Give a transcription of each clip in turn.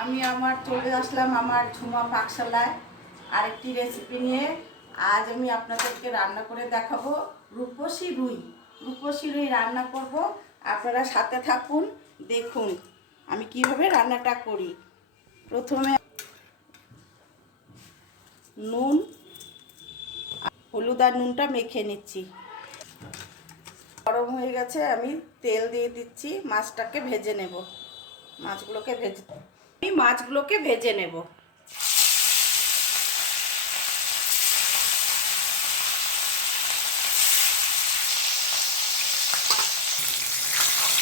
আমি চলে আসলাম আমার ঝুমা পাকশালায় আরেকটি রেসিপি নিয়ে। আজ আমি আপনাদেরকে রান্না করে দেখাবো রূপসী রুই। রূপসী রুই রান্না করব, আপনারা সাথে থাকুন, দেখুন আমি কিভাবে রান্নাটা করি। প্রথমে নুন, হলুদ আর নুনটা মেখে নিচ্ছি। গরম হয়ে গেছে, আমি তেল দিয়ে দিচ্ছি। মাছগুলোকে ভেজে নেব। মাছগুলোকে ভেজে নেব।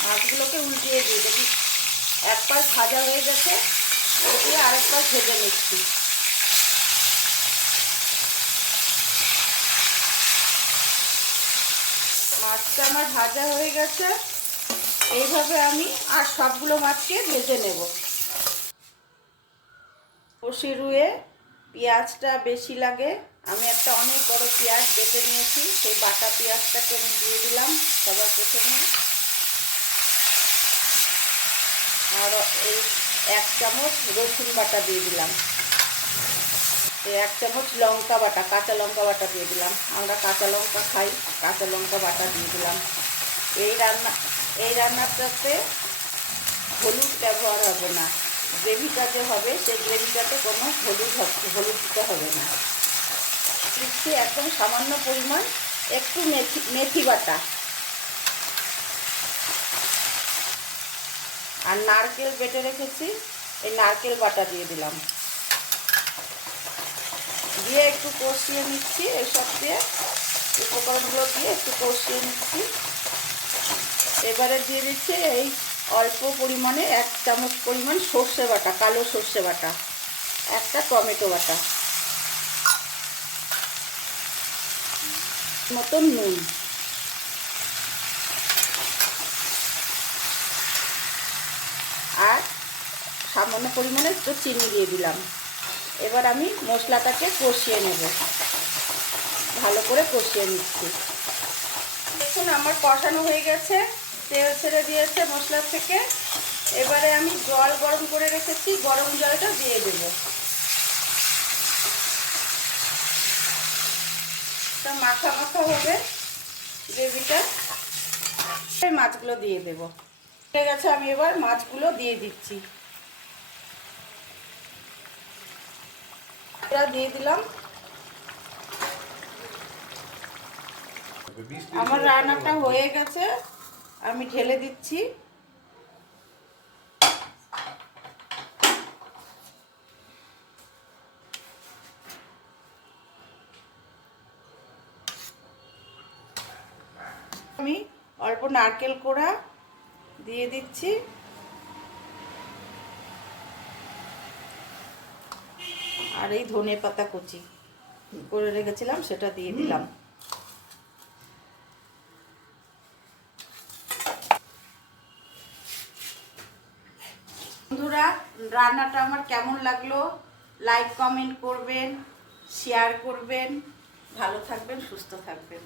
মাছগুলোকে উল্টিয়ে দিয়ে দেখি এক পাশ ভাজা হয়ে গেছে, উল্টিয়ে আরেক পাশ ভেজে নিচ্ছি। মাছটা আমার ভাজা হয়ে গেছে। এইভাবে আমি আর সবগুলো মাছকে ভেজে নেব। কষি রুয়ে পেঁয়াজটা বেশি লাগে, আমি একটা অনেক বড় পেঁয়াজ বেটে নিয়েছি, সেই বাটা পেঁয়াজটাকে আমি দিয়ে দিলাম সবার প্রথমে। আর এই 1 চামচ রসুন বাটা দিয়ে দিলাম। 1 চামচ লঙ্কা বাটা, কাঁচা লঙ্কা বাটা দিয়ে দিলাম। আমরা কাঁচা লঙ্কা খাই, কাঁচা লঙ্কা বাটা দিয়ে দিলাম। এই রান্নাটাতে হলুদ ব্যবহার হবে না। গ্রেভিটা যে হবে সেই গ্রেভিটাতে কোনো হলুদ দিতে হবে না। দিচ্ছি একদম সামান্য পরিমাণ একটু মেথি বাটা আর নারকেল বেটে রেখেছি, এই নারকেল বাটা দিয়ে দিলাম। দিয়ে একটু কষিয়ে নিচ্ছি। এইসব দিয়ে উপকরণগুলো দিয়ে একটু কষিয়ে নিচ্ছি। এবারে দিয়ে দিচ্ছি এই অল্প পরিমাণে 1 চামচ পরিমাণ সর্ষে বাটা, কালো সর্ষে বাটা, একটা টমেটো বাটা, মতন নুন, আর সামান্য পরিমাণে একটু চিনি দিয়ে দিলাম। এবার আমি মশলাটাকে কষিয়ে নেব, ভালো করে কষিয়ে নিচ্ছি। দেখুন আমার কষানো হয়ে গেছে, তেল ছেড়ে দিয়েছে মশলা থেকে। এবারে আমি জল গরম করে রেখেছি, গরম জলটা দিয়ে দেব। মাখা মাখা হবে গ্রেভিটা। মাছগুলো দিয়ে দেব। হয়ে গেছে, আমি এবার মাছগুলো দিয়ে দিচ্ছি। দিয়ে দিলাম। আমার রান্নাটা হয়ে গেছে, আমি ঢেলে দিচ্ছি। আমি অল্প নারকেল কোড়া দিয়ে দিচ্ছি। আর এই ধনে পাতা কুচি করে রেখেছিলাম সেটা দিয়ে দিলাম। বন্ধুরা, রান্নাটা আমার কেমন লাগলো লাইক কমেন্ট করবেন, শেয়ার করবেন। ভালো থাকবেন, সুস্থ থাকবেন।